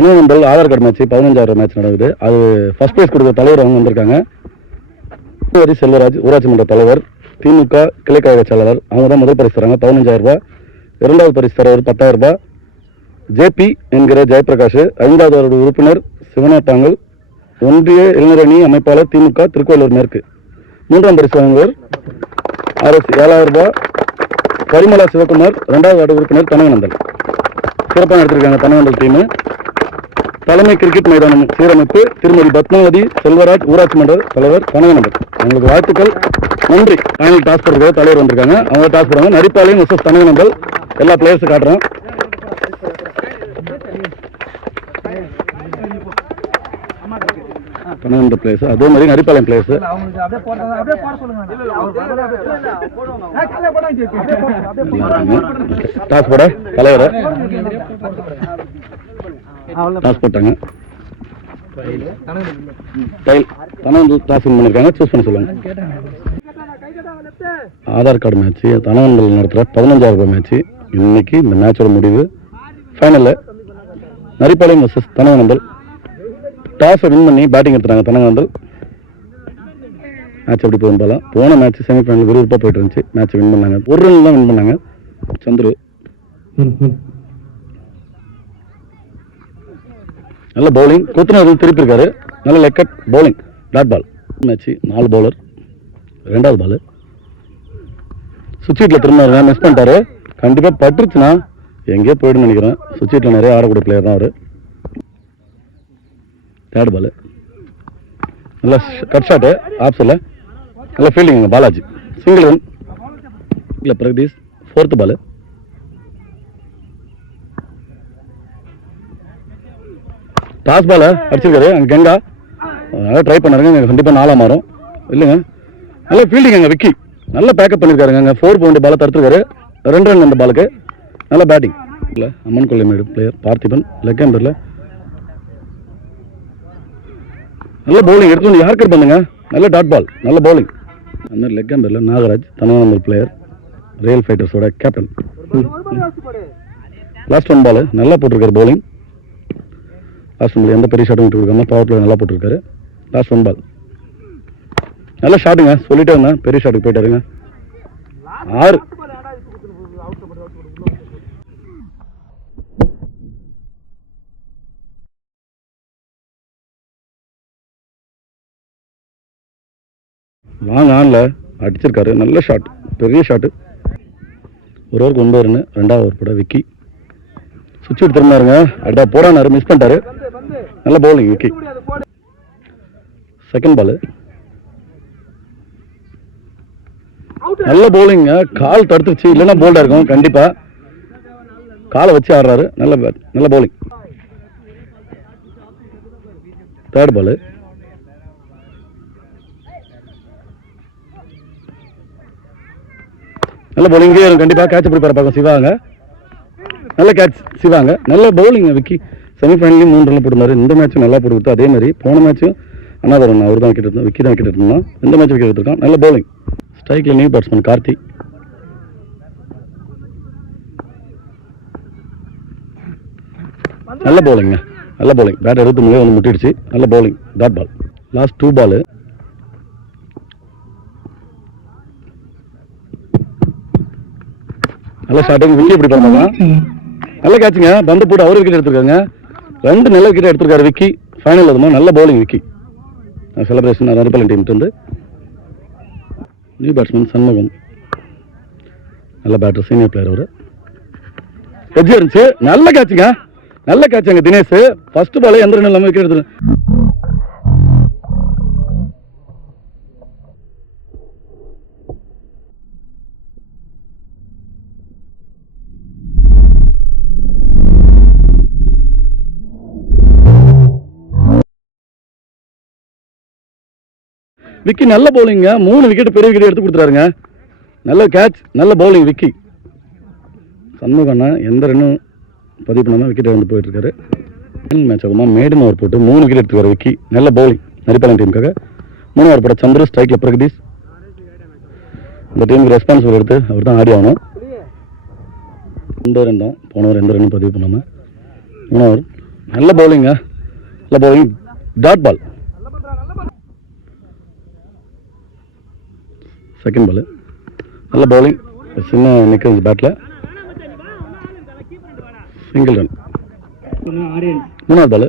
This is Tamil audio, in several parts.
அனுமந்தல் ஆதார் கார்டு மேட்ச் 15,000 மேட்ச் நடக்குது. அது ஃபர்ஸ்ட் பிரைஸ் கொடுக்குற தலைவர் அவங்க வந்திருக்காங்க. செல்வராஜ் ஊராட்சி மன்ற தலைவர், திமுக கிளைக்கழக செயலாளர், அவங்க தான் முதல் பரிசு தராங்க 15,000 ரூபாய். இரண்டாவது பரிசு தரவர் 10,000 ரூபாய். ஜேபி என்கிற ஜெயபிரகாஷ், 5வது வார்டு உறுப்பினர், சிவனாட்டாங்கல், ஒன்றிய இளைஞரணி அமைப்பாளர், திமுக திருக்கோயிலூர் மேற்கு. மூன்றாம் பரிசு வாங்குவர் RS 7,000 ரூபாய். பரிமலா சிவகுமார், 2வது வார்டு உறுப்பினர், தனகநந்தல். சிறப்பாக எடுத்திருக்காங்க தனகநந்தல் டீமு. தலைமை கிரிக்கெட் மைதானம் சீரமைப்பு திருமதி பத்மாவதி செல்வராஜ், ஊராட்சி மன்ற தலைவர், தனகநந்தல். அவங்களுக்கு வாழ்த்துக்கள், நன்றி. ஃபைனல் டாஸ் போடுறதுக்காக தலைவர் வந்திருக்காங்க. அவங்க டாஸ் போடுறாங்க. நரிப்பாளையம் மிஸ்ஸஸ் தனகநந்தல். எல்லா பிளேயர்ஸும் காட்டுறோம். தனகநந்த பிளேயர்ஸ், அதே மாதிரி நரிப்பாளையம் பிளேயர்ஸ். டாஸ் போட தலைவரை டாஸ் போட்டாங்க. தனவந்தல் டாஸ் வின் பண்ணிருக்காங்க. சூஸ் பண்ண சொல்லுவாங்க. ஆதார் கார்டு மேட்ச் தனவந்தல் நடத்துகிற 15,000 ரூபாய் மேட்ச். இன்னைக்கு இந்த மேட்சோட முடிவு ஃபைனலில் நரிப்பாளையம் வர்சஸ் தனவந்தல். டாஸை வின் பண்ணி பேட்டிங் எடுத்துறாங்க தனவந்தல். மேட்ச் எப்படி போகும் போகலாம். போன மேட்ச் செமிஃபைனல் விறுவிறுப்பாக போயிட்டு இருந்துச்சு. மேட்ச் வின் பண்ணாங்க. ஒரு ரன் தான் வின் பண்ணாங்க. சந்துரு நல்ல பவுலிங். குத்துனர் திருப்பி இருக்காரு. நல்ல leg cut bowling. Dot ball match. 4 bowler. 2வது பால் சுவிட்சில் திரும்ப மிஸ் பண்ணிட்டாரு. கண்டிப்பாக பட்டுருச்சுன்னா எங்கேயோ போயிடுன்னு நினைக்கிறேன். சுவிட்சில் நிறைய ஆடக்கூடிய பிளேயர் தான் அவர். 3rd பால் நல்ல கட் ஷாட்டு ஆஃப் சைடில். நல்ல ஃபீல்டிங் பாலாஜி. சிங்கிள் ரன் இல்லை பிரகதீஷ். 4th பால் டாஸ் பாலை அடிச்சிருக்காரு. அங்கே கங்கா நல்லா ட்ரை பண்ணாருங்க. கண்டிப்பாக 4ஆக மாறும் இல்லைங்க. நல்ல ஃபீல்டிங் அங்கே விக்கி நல்லா பேக்கப் பண்ணியிருக்காருங்க. அங்கே 4 பவுண்டு பாலை தடுத்துருக்காரு. 2 ரன் அந்த பாலுக்கு. நல்ல பேட்டிங் இல்லை. அம்மன் கொல்லைமேடு பிளேயர் பார்த்திபன் லெக் ஹேண்டரில் நல்ல பவுலிங் எடுத்து யார்கர் பண்ணுங்க. நல்ல டாட் பால். நல்ல பவுலிங். அந்த மாதிரி லெக் ஹேண்டரில் நாகராஜ் தனவந்தல் பிளேயர், ரியல் ஃபைட்டர்ஸோட கேப்டன். லாஸ்ட் 1 பால் நல்லா போட்டிருக்காரு பவுலிங். லாஸ்ட் 1 பால் எந்த பெரிய ஷாட்டும் விட்டு கொடுக்காம பவர் பிளே நல்லா போட்டிருக்காரு. லாஸ்ட் 1 பால் நல்ல ஷாட்டுங்க. சொல்லிட்டே இருந்தேன் பெரிய ஷாட்டுக்கு போயிட்டாருங்க. 6 லாங் ஆனில் அடிச்சிருக்காரு. நல்ல ஷாட், பெரிய ஷாட்டு. ஒரு ஓவருக்கு 9 ரன். 2வது ஓவர் போட விக்கி சுவிட்ச் எடுத்து திரும்பினாருங்க. அட்டா போடானாரு, மிஸ் பண்ணிட்டாரு. நல்ல பவுலிங் விக்கி. 2nd பால் நல்ல பவுலிங்க. கால் தடுத்துச்சு, இல்லைன்னா போல்டா இருக்கும். கண்டிப்பா காலை வச்சு ஆடுறாரு. நல்ல பேட், நல்ல பவுலிங். 3rd பால் நல்ல பவுலிங். கண்டிப்பா கேட்ச் பிடிப்பாரு பார்க்கும் சிவாங்க. நல்ல கேட்ச் சிவாங்க. நல்ல பவுலிங் விக்கி. செமிஃபைனலையும் 3 ரன் போட்டுருந்தாரு. இந்த மேட்சும் நல்லா போட்டு கொடுத்து. அதே மாதிரி போன மேட்சும் அண்ணாதர் ரன் அவர் தான் விக்கெட் எடுத்தோம். விக்கி தான் விக்கெட் எடுத்தோம். இந்த மேட்ச் விக்கெட் எடுத்திருக்கான். நல்ல பவுலிங். ஸ்ட்ரைக்கில் நியூ பேட்ஸ்மேன் கார்த்தி. நல்ல பவுலிங்க. நல்ல பவுலிங். பேட் 23 வந்து முட்டிடுச்சு. நல்ல bowling. Dot ball. Last 2 ball நல்ல ஸ்டார்டிங். விக்கி எப்படி பார்த்தாங்க. நல்ல கேட்சுங்க. பந்து போட்டு அவர் விக்கெட் எடுத்திருக்காங்க. 2 நல்ல விக்கெட் எடுத்திருக்காரு விக்கி. ஃபைனல் அதுமா நல்ல பவுலிங் விக்கி. செலிப்ரேஷன் நரிப்பாளையம் டீம் இருந்து. New batsman Shanmugam. நல்ல பேட்டர், சீனியர் பிளேயர் அவர். எஜ்ஜி இருந்துச்சு. நல்ல கேட்சுங்க. நல்ல கேட்சுங்க தினேஷ். ஃபர்ஸ்ட் பால் எந்த ரன் இல்லாமல் விக்கெட் எடுத்து. விக்கி நல்ல பவுலிங்க. 3 விக்கெட் பெரிய விக்கெட் எடுத்து கொடுத்துறாருங்க. நல்ல கேட்ச், நல்ல பவுலிங் விக்கி. சண்முகண்ணா எந்த ரன்னும் பதிவு பண்ணாமல் விக்கெட் வந்து போயிட்டு இருக்காரு. மேட்ச் ஆகுமா மேடன் ஓவர் போட்டு 3 விக்கெட் எடுத்துக்காரு விக்கி. நல்ல பவுலிங் நரிப்பாளையம் டீமுக்காக. 3 ஓவர் போட சந்திர. ஸ்ட்ரைக்கில் பிரகதீஷ். இந்த டீமுக்கு ரெஸ்பான்சிபிள் எடுத்து அவர் தான் ஆடி ஆகணும். 2 ரன் தான் போனவர் எந்த ரன்னும் பதிவு பண்ணாமல். 3 ஓவர் நல்ல பவுலிங்க, நல்ல bowling, dot ball. Second ball நல்ல பவுலிங், சின்ன நிற்கிற பேட்டில் சிங்கிள் ரன். மூணாவது பால்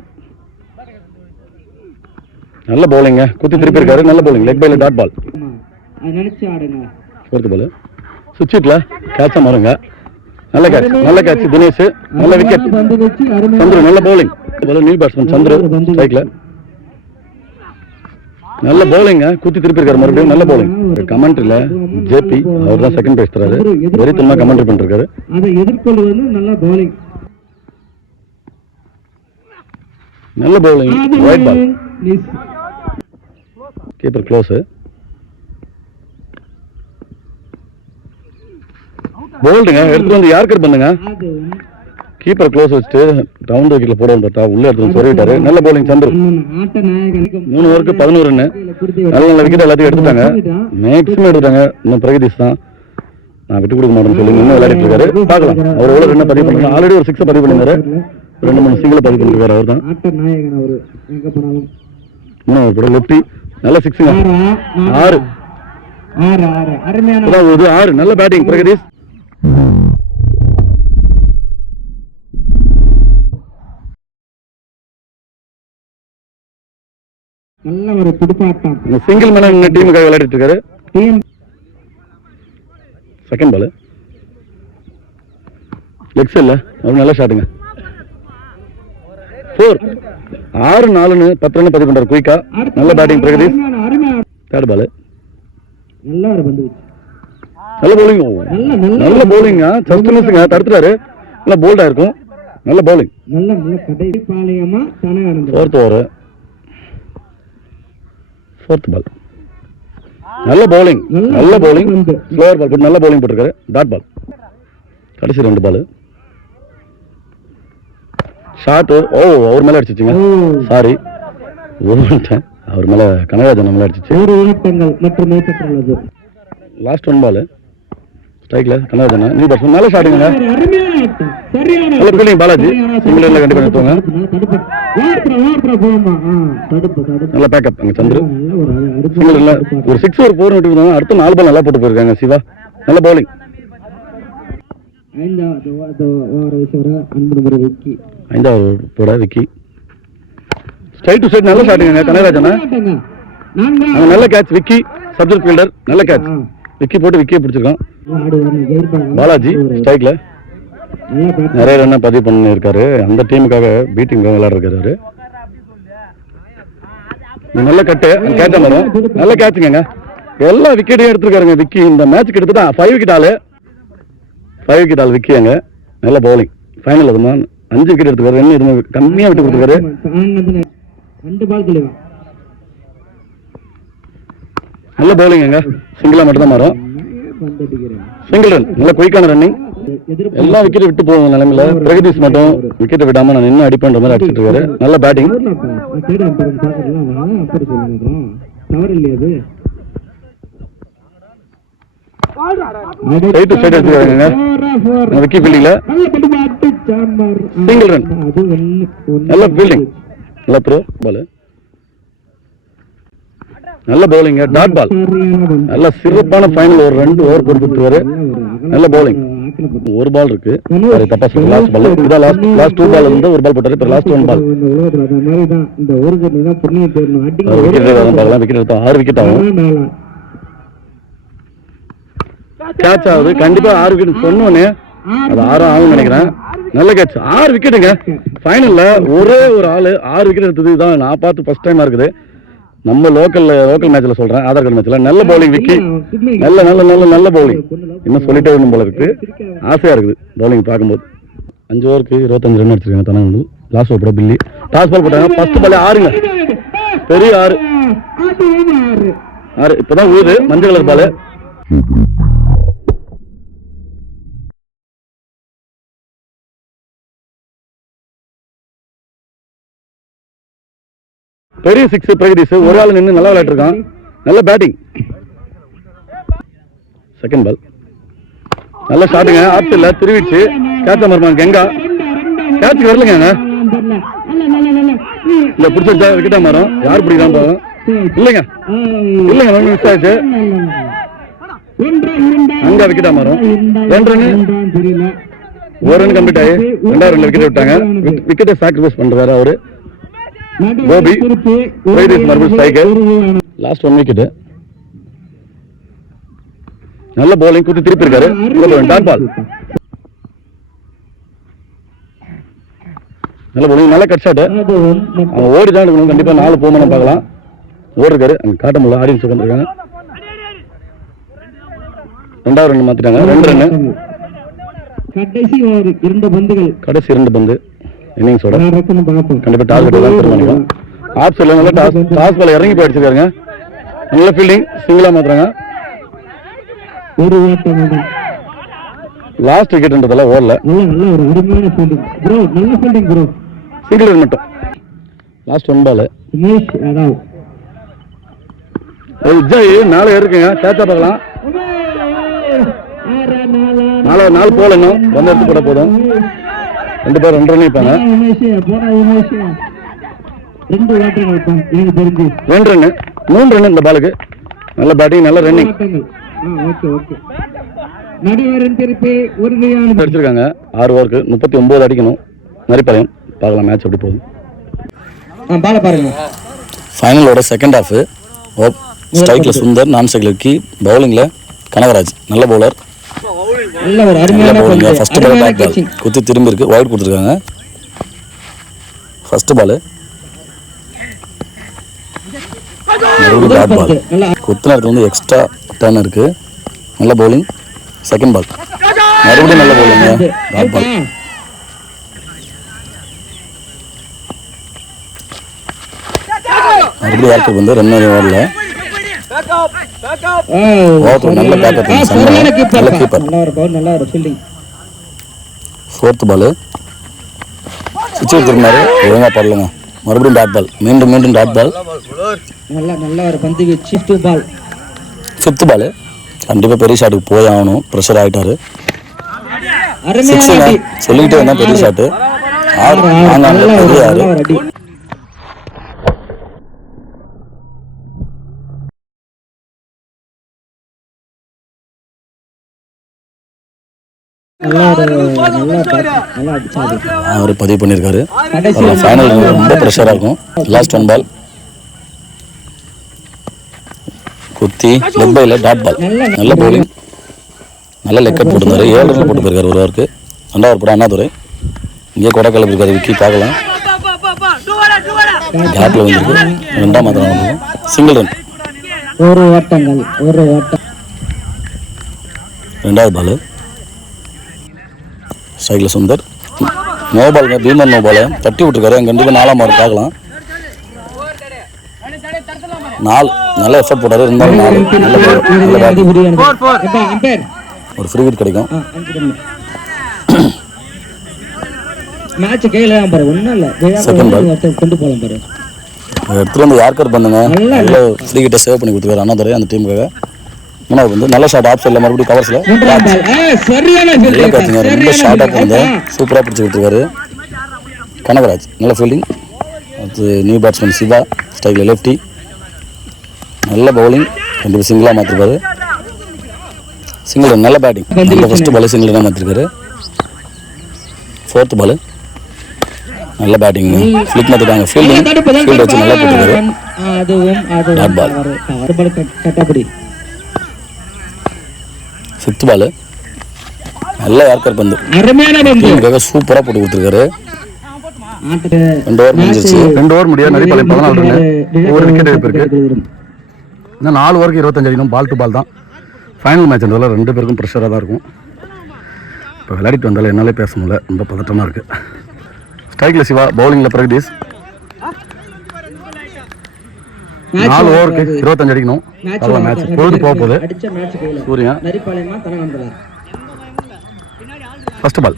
நல்ல பவுலிங்க, குத்தி திருப்பி இருக்காரு, நல்ல பவுலிங், லெக் பைல டாட் பால். ஃபோர்த் பால் சுவிட்ச் ஹிட்ல கேட்சா மாறுங்க, நல்ல கேட்ச், நல்ல கேட்ச் தினேஷ், நல்ல விக்கெட். சந்துரு நல்ல பவுலிங், நியூ பேட்ஸ்மேன் சந்துரு ஸ்ட்ரைக்ல நல்ல பவுலிங்க, குத்தி திருப்பி இருக்காரு மறுபடியும், நல்ல பவுலிங். கமெண்ட்ரியில ஜேபி அவர் தான் செகண்ட் பிரைஸ் தராரு, வெறித்தனமா கமெண்ட்ரி பண்ணிருக்காரு. அதை எதிர்கொள்வது நல்ல பவுலிங், நல்ல bowling, white ball, keeper close, போல்டுங்க எடுத்து வந்து யார்கர் பண்ணுங்க, கீப்பர் க்ளோஸ் வச்சுட்டு ரவுண்ட் விக்கெட்ல போடுவோம் பார்த்தா உள்ள எடுத்து சொல்லிட்டாரு. நல்ல பவுலிங் சந்துரு, 3 ஓவருக்கு 11 ரன், நல்ல நல்ல விக்கெட் எல்லாத்தையும் எடுத்துட்டாங்க, மேக்ஸிமம் எடுத்துட்டாங்க. இன்னும் பிரகதீஷ் தான் நான் விட்டு கொடுக்க மாட்டேன்னு சொல்லி இன்னும் விளையாடிட்டு இருக்காரு. பார்க்கலாம் அவர் எவ்வளவு ரன் பதிவு பண்ணுறாங்க. ஆல்ரெடி ஒரு 6 பதிவு பண்ணிருந்தாரு, 2-3 சிங்கிள் பதிவு பண்ணிருக்காரு. அவர் தான் 3 ஓவர் கூட லெப்டி, நல்ல 6ங்க, 6 6 நல்ல பேட்டிங் பிரகதீஷ். நல்ல ஒரு துடுப்பாட்டம், சிங்கிள் மேல டீமுக்காக விளையாடிட்டு இருக்காரு. செகண்ட் பால் லெக்ஸ் இல்ல, ஒரு நல்ல ஷாட்டுங்க, 4 6-4 10 ரன் பதிவு பண்றாரு குயிக்கா, நல்ல பேட்டிங் பிரகதீஷ். தேர்ட் பால் நல்ல ஒரு பந்து, நல்ல பவுலிங், நல்ல பவுலிங்க, ஜஸ்ட் மிஸ்ங்க, தடுத்துறாரு, நல்ல போல்டா இருக்கும், நல்ல பவுலிங், நல்ல நல்ல கடைசி பாளையமா தானே நடந்து. ஃபோர்த் ஓவர் ஃபோர்த் பால் நல்ல பவுலிங், நல்ல பவுலிங், ஸ்லோவர் பால் போட்டு நல்ல பவுலிங் போட்டிருக்காரு, டாட் பால். கடைசி 2 பால் ஷாட்டு, அவர் மேல அடிச்சிச்சுங்க, சாரி அவர் மேல கனகராஜன் மேல அடிச்சிச்சு. ஒரு ஓட்டங்கள் மட்டுமே பெற்றுள்ளது. லாஸ்ட் 1 பால் ஸ்ட்ரைக்ல கனகராஜன் நியூ பேட்ஸ்மேன், நல்ல ஷாட்டுங்க, நல்ல ஃபீல்டிங் பாலாஜி, சிங்கிள் கண்டிப்பா எடுத்துவாங்க, நல்ல பேக்கப் அங்க சந்திரு, சிங்கிள் இல்ல ஒரு 6 ஒரு 4 விட்டு இருந்தாங்க. அடுத்த 4 பால் நல்லா போட்டு போயிருக்காங்க சிவா, நல்ல பவுலிங். 5வது போட விக்கி, ஸ்ட்ரைட் டு ஸ்ட்ரைட் நல்ல ஷாட்டுங்க கனகராஜன், நல்ல கேட்ச் விக்கி, சப்ஜெக்ட் ஃபீல்டர், நல்ல கேட்ச் விக்கி போட்டு விக்கியை பிடிச்சிருக்கான். பாலாஜி ஸ்ட்ரைக்ல நிறைய ரன்னை பதிவு பண்ணிருக்காரு, அந்த டீமுக்காக பி டீமுக்காக விளையாடுறாரு. நல்ல கட்டு கேட்ச வரும், நல்ல கேட்சுங்க, எல்லா விக்கெட்டையும் எடுத்துருக்காருங்க விக்கி. இந்த மேட்ச் கிட்டத்தட்ட 5 விக்கெட் ஆள் விக்கியாங்க, நல்ல பவுலிங். ஃபைனல் அதுமா 5 விக்கெட் எடுத்துக்காரு, ரன் எதுவும் கம்மியா விட்டு கொடுத்துருக்காரு. 2 பால் தெளிவா நல்ல பவுலிங்க, சிங்கிளா மட்டும் தான் மாறும், சிங்கிள் ரன், நல்ல குயிக்கான ரன்னிங், எல்லா விக்கெட் விட்டு போகும் நிலைமையில பிரகதீஷ் மட்டும் விக்கெட்டை விடாம நான் இன்னும் அடிப்பேன்ற மாதிரி அடிச்சிட்டு இருக்காரு, நல்ல பேட்டிங். சைடு சைடு எடுத்துக்காருங்க விக்கி ஃபீல்டிங்ல, சிங்கிள் ரன், நல்ல ஃபீல்டிங், நல்ல த்ரோ பால், நல்ல பவுலிங், டாட் பால், நல்ல சிறப்பான ஃபைனல் ஒரு 2 ஓவர் கொடுத்துருக்காரு, நல்ல பவுலிங். 1 பால் இருக்கு, தப்பா சொல்ல, லாஸ்ட் பால் இதான், லாஸ்ட் 2 பால் வந்து 1 பால் போட்டாரு, இப்போ லாஸ்ட் 1 பால் விக்கெட் பார்க்கலாம். விக்கெட் எடுத்தா 6 விக்கெட் ஆகும், கேட்ச் ஆகுது கண்டிப்பா 6 விக்கெட் சொன்னோன்னே அது 6 ஆகும்னு நினைக்கிறேன். நல்ல கேட்ச், 6 விக்கெட்டுங்க ஃபைனல்ல, ஒரே ஒரு ஆளு 6 விக்கெட் எடுத்தது இதான் நான் பார்த்து ஃபர்ஸ்ட் டைமா இருக்குது. நம்ம லோக்கல் மேட்ச்ல சொல்றேன், ஆதார் கார்டு மேட்ச்ல நல்ல பவுலிங் விக்கி, நல்ல நல்ல நல்ல நல்ல பவுலிங். இன்னும் சொல்லிட்டே வரணும் போல இருக்கு, ஆசையா இருக்குது பவுலிங் பார்க்கும்போது. 5 ஓவருக்கு 25 ரன் அடிச்சிருக்காங்க தனந்து. லாஸ்ட் ஓவர் போட பில்லி டாஸ் பால் போட்டாங்க, ஃபர்ஸ்ட் பால் 6ங்க, பெரிய 6 இப்பதான் ஊது, மஞ்சள் கலர் பால். பெரிய 6 பிரகதீஷ், ஒரு ஆள் நின்று நல்லா விளையாட்டு இருக்கான், நல்ல பேட்டிங். செகண்ட் பால் நல்ல ஷாட்டுங்க, ஆப்ஷன்ல திருவிச்சு கேட்ச மருமான் கெங்கா, கேட்சுக்கு வரலங்க, தெரியல. நல்ல நல்ல இந்த பிடிச்சா விக்கெட்டா மாறும். யார் பிடிக்கலாம் பாருங்க. இல்லைங்க இல்லைங்க மிஸ் ஆயிடுச்சு. அங்க விக்கெட்டா மாறும். 2 ரன் தெரியல. ஒரு ரன் கம்ப்ளீட் ஆகி 2வது ரன்ல விக்கெட் விட்டாங்க. விக்கெட்டை சாக்ரிஃபைஸ் பண்றாரு அவரு கோபி. மறுபடியும் ஸ்ட்ரைக்கு. Last 1 wicket. நல்ல பவுலிங் குத்தி திருப்பி இருக்காரு. Dot ball. நல்ல பவுலிங், நல்ல கட் ஷாட். அவங்க ஓடி தான் எடுக்கணும். கண்டிப்பா 4 போகணும் பார்க்கலாம். ஓடிருக்காரு. அங்க காட்ட முடியல. ஆடியன்ஸ் உட்காந்துருக்காங்க. 2வது ரன் மாத்திட்டாங்க. 2 ரன். கடைசி 2 பந்துகள். கடைசி 2 பந்து இன்னிங்ஸோட பார்ப்போம். கண்டிப்பா டார்கெட் தான் தீர்மானிக்கும். ஆஃப் சைட்ல நல்ல டாஸ் பால் இறங்கி போய் அடிச்சிருக்காருங்க. நல்ல ஃபீல்டிங். சிங்கிளா மாத்துறாங்க. ஒரு ஓட்டம். லாஸ்ட் விக்கெட்ன்றதால ஓடல. நல்ல ஒரு அருமையான ஃபீல்டிங் ப்ரோ. நல்ல ஃபீல்டிங் ப்ரோ. சிங்கிள் ரன் மட்டும். லாஸ்ட் 1 பால். தினேஷ் யாதவ். விஜய் மேலே இருக்குங்க. கேட்சா பார்க்கலாம். 4 போல இன்னும் வந்து எடுத்து போட போதும். 2 பேர் 2 ரன் வைப்பாங்க. 2 ஓட்டங்கள் வைப்பாங்க. எனக்கு தெரிஞ்சு 2 ரன் 3 ரன் இந்த பாலுக்கு. நல்ல பேட்டிங், நல்ல ரன்னிங். Okay okay. நடுவரின் திருப்பி உறுதியான அடிச்சிருக்காங்க. 6 ஓவருக்கு 39 அடிக்கணும். நரிப்பாளையம். பார்க்கலாம் மேட்ச் எப்படி போகுது. பால பாருங்க. ஃபைனலோட செகண்ட் ஹாஃப். ஸ்ட்ரைக்ல சுந்தர், நான் ஸ்ட்ரைக்ல விக்கி, பவுலிங்ல கனகராஜ். நல்ல பவுலர். நல்ல ஒரு அருமையான bowling. First ball dot ball குத்தி திரும்பி இருக்கு. வைட் கொடுத்துருக்காங்க. ஃபர்ஸ்ட் பால் மறுபடியும் டாட் பால். குத்துன இடத்துல வந்து எக்ஸ்ட்ரா டர்ன் இருக்கு. நல்ல பவுலிங். செகண்ட் பால் மறுபடியும் நல்ல பவுலிங். டாட் பால். மறுபடியும் யாருக்கு வந்து ரன் ஓடல. நல்ல பேக்கப். நல்ல கீப்பர். நல்ல ஒரு ஃபீல்டிங். 4th பால் சுவிட்ச் எடுத்துருந்தாரு. ஒழுங்கா பாடலங்க. மறுபடியும் டாட் பால். மீண்டும் டாட் பால். நல்ல ஒரு பந்து வீச்சு. 2 பால். 5th பால். கண்டிப்பா பெரிய ஷாட்டுக்கு போய் ஆகணும். ப்ரெஷர் ஆயிட்டாரு. சொல்லிக்கிட்டே இருந்தா பெரிய ஷாட்டு. 6 பெரிய 6. அவர் பதிவு பண்ணியிருக்காரு. ஃபைனல் ரொம்ப ப்ரெஷராக இருக்கும். லாஸ்ட் 1 பால் குத்தி லெக் பைல டாட் பால். நல்ல பவுலிங். நல்ல லெக் கட் போட்டுருந்தாரு. 7 ரன் போட்டு போயிருக்காரு ஒரு ஓவருக்கு. 2வது போட அண்ணாதுரை. இங்கே கொடை கிளப்பிருக்காரு விக்கி. பார்க்கலாம். கேப்ல வந்துருக்கு. 2ஆம் மாத்திரம் சிங்கிள் ரன். ஒரு ஓட்டங்கள். 2வது பால் ஸ்ட்ரைக்ல சுந்தர். நோ பாலுங்க. பீமன் நோ பால் தட்டி விட்டுருக்காரு. கண்டிப்பாக 4ஆம் ஓவர் பார்க்கலாம். 4 நல்ல எஃபர்ட் போட்டாரு. இருந்தாலும் 4 ஒரு ஃப்ரீ ஹிட் கிடைக்கும். மேட்ச் கையில தான் பாரு. ஒண்ணும் இல்ல. செகண்ட் பால் கொண்டு போலாம் பாரு. எடுத்துட்டு வந்து யார்கர் பண்ணுங்க. நல்ல ஃப்ரீ ஹிட்டை சேவ் பண்ணி கொடுத்துருக்காரு அண்ணாதுரை அந்த டீமுக்காக. 3வது வந்து நல்ல ஷாட். ஆஃப் சைட்ல மறுபடியும் கவர்ஸ்ல சரியான ஃபீல்டிங். பாத்தீங்க. ரொம்ப ஷார்ட்டா போனது. சூப்பரா பிடிச்சு கொடுத்துருக்காரு கனகராஜ். நல்ல ஃபீல்டிங். அது நியூ பேட்ஸ்மேன் சிவா ஸ்ட்ரைக்ல லெஃப்டி. நல்ல பவுலிங். கண்டிப்பாக சிங்கிளா மாத்திருக்காரு. சிங்கிள் நல்ல பேட்டிங். ஃபர்ஸ்ட் பால் சிங்கிள் தான் மாத்திருக்காரு. 4th பால் நல்ல பேட்டிங். ஃபிளிக் மாத்திட்டாங்க. ஃபீல்டிங் ஃபீல்ட் வச்சு நல்லா போட்டுருக்காரு. Dot ball. 5th பால் நல்ல யார்கர் பந்து. டீமுக்காக சூப்பரா போட்டு கொடுத்துருக்காரு. 2 ஓவர் முடிஞ்சிருச்சு. 2 ஓவர் முடியாது. நரிப்பாளையம் 14 ரன். ஒரு விக்கெட் இழப்பு இருக்கு. இன்னும் 4 ஓவருக்கு 25 அடிக்கணும். பால் டு பால் தான். ஃபைனல் மேட்ச்ன்றதால 2 பேருக்கும் ப்ரெஷராக தான் இருக்கும். இப்போ விளையாடிட்டு வந்தாலும் என்னாலே பேச முடியல. ரொம்ப பதட்டமாக இருக்கு. ஸ்ட்ரைக்ல சிவா, பவுலிங்கில் பிரகதீஷ். 4 ஓவருக்கு 25 அடிக்கணும். அவ்வளோ மேட்ச் பொழுது போக போகுது. சூரியன் ஃபர்ஸ்ட் பால்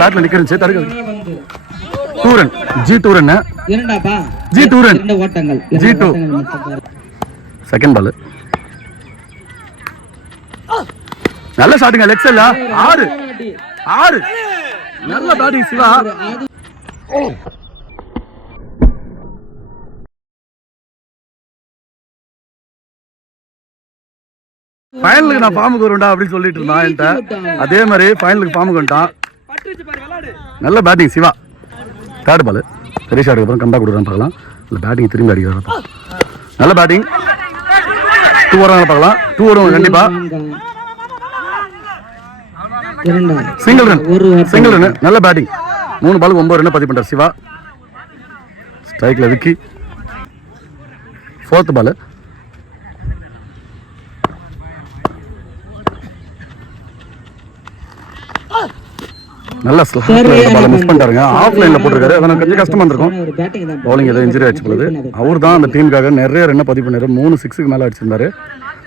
பேட்ல நிக்கிறச்சு தடுக்க 2 run. G2 run. G2 run. G2. Second ball நல்ல ஷாட்டுங்க. லெக் சைட்ல 6 6. நல்ல பேட்டிங் சிவா. ஃபைனலுக்கு நான் ஃபார்முக்கு வருவேன்டா அப்படின்னு சொல்லிட்டு இருந்தான் என்கிட்ட. அதே மாதிரி ஃபைனலுக்கு ஃபார்முக்கு வந்துட்டான். நல்ல பேட்டிங் சிவா. 3rd பால் பெரிய ஷாட்டுக்கு அப்புறம் கம்பேக் கொடுக்குறான்னு பார்க்கலாம். இல்லை பேட்டிங் திரும்பி அடிக்கிறாரப்பா. நல்ல பேட்டிங். 2 ஓவராக பார்க்கலாம். 2 ஓடும் கண்டிப்பா. Single run. நல்ல பேட்டிங். 3 பாலுக்கு 9 ரன் பதிவு பண்றார் சிவா. ஸ்ட்ரைக்ல விக்கி. 4th பால். நல்ல பால மிஸ் பண்ணிட்டாருங்க. ஆஃப் லைன்ல போட்டிருக்காரு. அதனால கொஞ்சம் கஷ்டமா இருந்திருக்கும். பவுலிங் ஏதோ இன்ஜுரி ஆயிடுச்சு போகுது. அவர் தான் அந்த டீமுக்காக நிறைய ரன்னை பதிவு பண்ணாரு. 3 6க்கு மேல அடிச்சிருந்தாரு.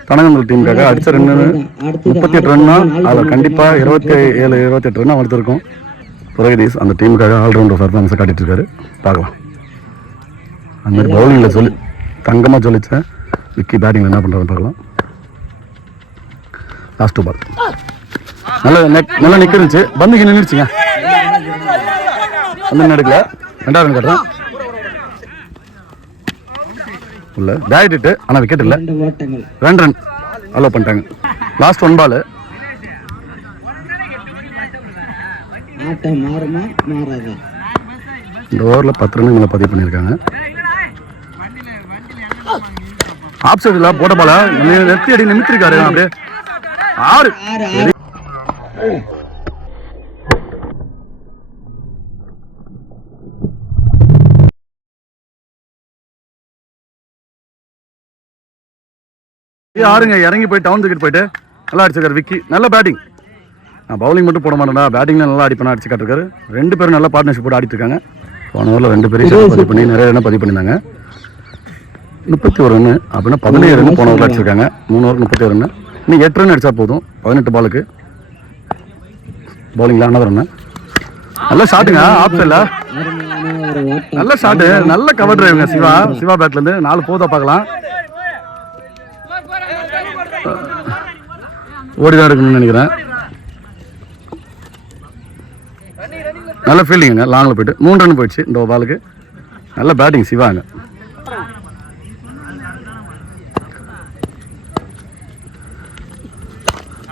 தனகந்தல் டீமுக்காக அடிச்ச ரன் 38 ரன்னா. அதில் கண்டிப்பா 27 28 ரன் அவருக்கு இருக்கும். புரகதீஷ் அந்த டீமுக்காக ஆல்ரவுண்டர் பர்ஃபார்மன்ஸை காட்டிட்டு இருக்காரு. பார்க்கலாம். அந்த மாதிரி பவுலிங்ல சொல்லி தங்கமா சொல்லிச்சேன். விக்கி பேட்டிங் என்ன பண்றாருன்னு பார்க்கலாம். லாஸ்ட் 2 பால். நல்லா நிக்க இருந்துச்சு. பந்துக்கு நின்றுச்சுங்க. வந்து எடுக்கல. 2வது ரன் கட்டுறான். உள்ள டேரக்ட். ஆனா விக்கெட் இல்ல. 2 ரன் அலோவ் பண்ணிட்டாங்க. லாஸ்ட் 1 பால். இந்த ஓவரில் 10 ரன் மேலே பதிவு பண்ணியிருக்காங்க. ஆப் சைடில் போட்ட பால நெத்தி அடி நிமித்திருக்காரு. அப்படியே 6. யாருங்க இறங்கி போய் டவுன் விக்கெட் போயிட்டு நல்லா அடிச்சிருக்காரு விக்கி. நல்ல பேட்டிங். பவுலிங் மட்டும் போட மாட்டேன்டா, பேட்டிங்ல நல்லா அடிப்பா அடிச்சு காட்டிருக்காரு. 2 பேரும் நல்ல பார்ட்னர்ஷிப் போட்டு ஆடிட்டு இருக்காங்க. போன ஓவரில் 2 பேரும் பதிவு பண்ணி நிறைய ரன் பதிவு பண்ணியிருந்தாங்க. 31 ரன் அப்படின்னா 17 ரன் போன ஓவரில் அடிச்சிருக்காங்க. 3 ஓவர் 31 ரன். இன்னும் 8 ரன் அடிச்சா போதும். 18 பாலுக்கு பவுலிங்ல ஆனது ரன். நல்ல ஷாட்டுங்க. ஆஃப் சைட்ல நல்ல ஷாட்டு. நல்ல கவர் டிரைவுங்க சிவா பேட்ல இருந்து. 4 போதா பார்க்கலாம். ஓடிதான் எடுக்கணும்னு நினைக்கிறேன். நல்ல ஃபீல்டிங்க. லாங்கில் போயிட்டு 3 ரன் போயிடுச்சு இந்த பாலுக்கு. நல்ல பேட்டிங் சிவாங்க.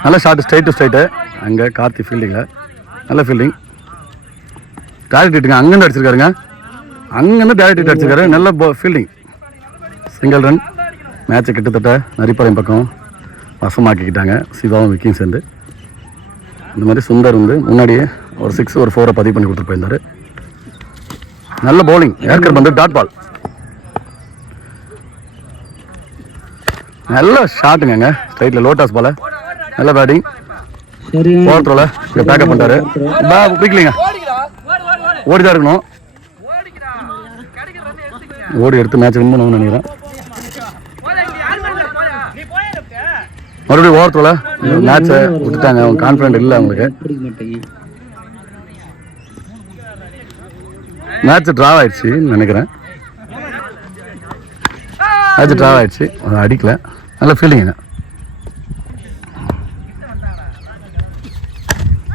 நல்ல ஷாட். Straight to straight. அங்கே கார்த்தி ஃபீல்டிங்கில் நல்ல ஃபீல்டிங். டேரக்ட் ஹிட்டுங்க. அங்கேருந்து அடிச்சிருக்காருங்க. அங்கேருந்து டேரக்ட் ஹிட் அடிச்சிருக்காரு. நல்ல ஃபீல்டிங். Single run. மேட்சை கிட்டத்தட்ட நரிப்பாளையம் பக்கம் வசமாக்கிக்கிட்டாங்க சிவாவும் விக்கியும் சேர்ந்து. இந்த மாதிரி சுந்தர் வந்து முன்னாடியே ஒரு 6 ஒரு 4 பதிவு பண்ணி கொடுத்துட்டு போயிருந்தாரு. நல்ல பவுலிங். ஏர்கர் வந்து டாட் பால். நல்ல ஷாட்டுங்க. ஸ்ட்ரைட்ல லோட்டாஸ் பால. நல்ல பேட்டிங். போர்த்ரோல இங்க பேக்கப் பண்ணிட்டாரு. பிடிக்கலிங்க. ஓடிதான் இருக்கணும். ஓடி எடுத்து மேட்ச் வின் பண்ணணும்னு நினைக்கிறேன். மறுபடியும் ஓவர்த்ரோல மேட்சை விட்டுட்டாங்க. அவங்க கான்ஃபிடென்ட் இல்லை அவங்களுக்கு. மேட்ச் டிரா ஆயிடுச்சு நினைக்கிறேன். மேட்ச் டிரா ஆயிடுச்சு. அடிக்கல. நல்ல ஃபீலிங்க.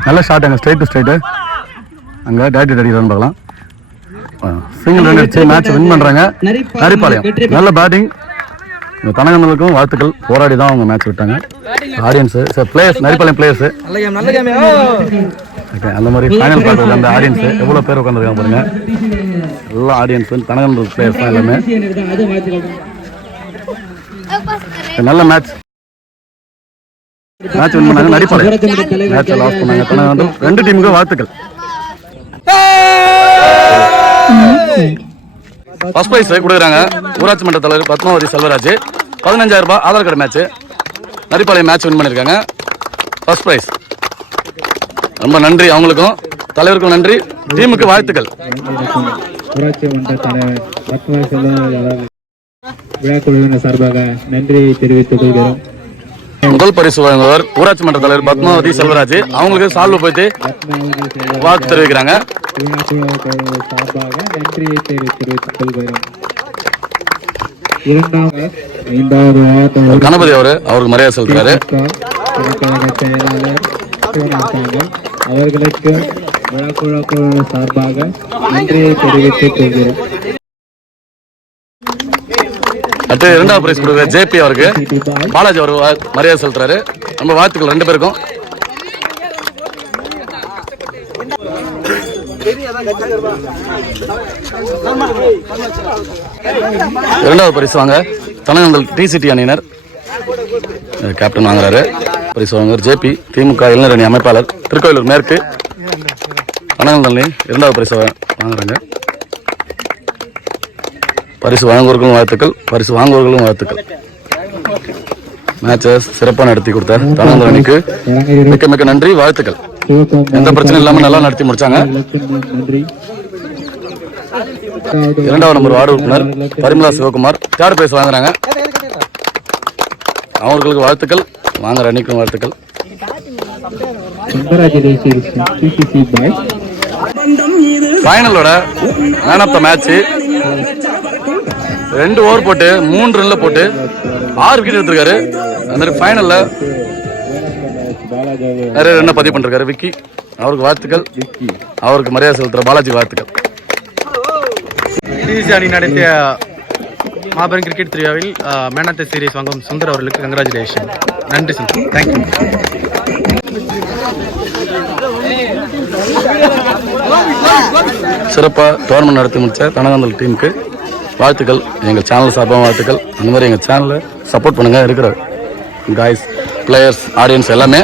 நல்ல ஷாட். அங்கே ஸ்ட்ரைட் டு ஸ்ட்ரைட்டு. அங்கே டேரக்ட் அடிக்கிறான்னு பார்க்கலாம். சிங்கிள் ரன் அடிச்சு மேட்ச் வின் பண்ணுறாங்க நரிப்பாளையம். நல்ல பேட்டிங். தனகந்தலுக்கும் வாழ்த்துக்கள். போராடி தான் அவங்க மேட்ச் விட்டாங்க. Audience players Naripalayam players okay. அந்த மாதிரி ஃபைனல் பார்க்குறது அந்த ஆடியன்ஸு எவ்வளோ பேர் உட்காந்துருக்காங்க பாருங்க. எல்லா ஆடியன்ஸு தனகந்தல் பிளேயர்ஸ் தான் எல்லாமே. நல்ல மேட்ச் வின் பண்ணாங்க நரிப்பாளையம். மேட்சை லாஸ் பண்ணாங்க தனகந்தல். 2 டீமுக்கும் வாழ்த்துக்கள். ஃபர்ஸ்ட் பிரைஸ் கொடுக்குறாங்க ஊராட்சி மன்ற தலைவர் பத்மாவதி செல்வராஜ். 15,000 ரூபாய் Aadhaar card match. Naripalayam match win பண்ணியிருக்காங்க. First prize. ரொம்ப நன்றி அவங்களுக்கும் தலைவருக்கும் நன்றி. டீமுக்கு வாழ்த்துக்கள். ஊராட்சி மன்ற தலைவர் பத்மாவதி செல்வராஜ் விழா குழுவினர் சார்பாக நன்றியை தெரிவித்துக் கொள்கிறோம். முதல் பரிசு வழங்குவர் ஊராட்சி மன்ற தலைவர் பத்மாவதி செல்வராஜ். அவங்களுக்கு சால்வு போயிட்டு வாழ்த்து தெரிவிக்கிறாங்க. சார்பாக நன்றியை தெரிவித்துக் கொள்கிறோம். கணபதி அவருக்கு மரியாதை செலுத்துறாரு. செயலாளர் அவர்களுக்கு விழாக்குழு சார்பாக நன்றியை தெரிவித்துக் கொள்கிறோம். அடுத்து இரண்டாவது பிரைஸ் கொடுக்குற ஜேபி அவருக்கு பாலாஜி அவர் மரியாதை செலுத்துறாரு. நம்ம வாழ்த்துக்கள் ரெண்டு பேருக்கும். இரண்டாவது பரிசு வாங்க தனங்கந்தல் டிசிடி அணியினர் கேப்டன் வாங்குறாரு. பரிசு வாங்குற ஜேபி திமுக இளைஞர் அணி அமைப்பாளர் திருக்கோயிலூர் மேற்கு தனங்கந்தல் அணி இரண்டாவது பரிசு வாங்குறாங்க. பரிசு வழங்குவர்களும் வாழ்த்துக்கள், பரிசு வாங்குவர்களும் வாழ்த்துக்கள். மேட்சை சிறப்பாக நடத்தி கொடுத்த தனங்கந்தல் அணிக்கு மிக்க மிக்க நன்றி, வாழ்த்துக்கள். எந்த பிரச்சனையும் இல்லாம நல்லா நடத்தி முடிச்சாங்க. இரண்டாவது நம்பர் வார்டு உறுப்பினர் பரிமலா சிவகுமார் தேர்ட் பிரைஸ் வாங்குறாங்க. அவர்களுக்கு வாழ்த்துக்கள், வாங்குற அணிக்கும் வாழ்த்துக்கள். ஃபைனலோட man of the match 2 over போட்டு 3 ரன்ல போட்டு 6 விக்கெட் எடுத்திருக்காரு. அந்த மாதிரி ஃபைனல்ல நிறைய ரன்னை பதிவு பண்ணிருக்காரு விக்கி. அவருக்கு வாழ்த்துக்கள், அவருக்கு மரியாதை செலுத்துற பாலாஜி வாழ்த்துக்கள். டிசி அணி நடத்திய மாபெரும் கிரிக்கெட் திருவிழாவில் மேன் ஆஃப் த சீரிஸ் வாங்கும் சுந்தர் அவர்களுக்கு கங்க்ராச்சுலேஷன். நன்றி சுந்தர், தேங்க்யூ. சிறப்பாக டோர்னமெண்ட் நடத்தி முடிச்ச தனகந்தல் டீமுக்கு வாழ்த்துக்கள், எங்கள் சேனல் சார்பாக வாழ்த்துக்கள். அந்த மாதிரி எங்கள் சேனலை சப்போர்ட் பண்ணுங்க. இருக்கிற காய்ஸ், பிளேயர்ஸ், ஆடியன்ஸ் எல்லாமே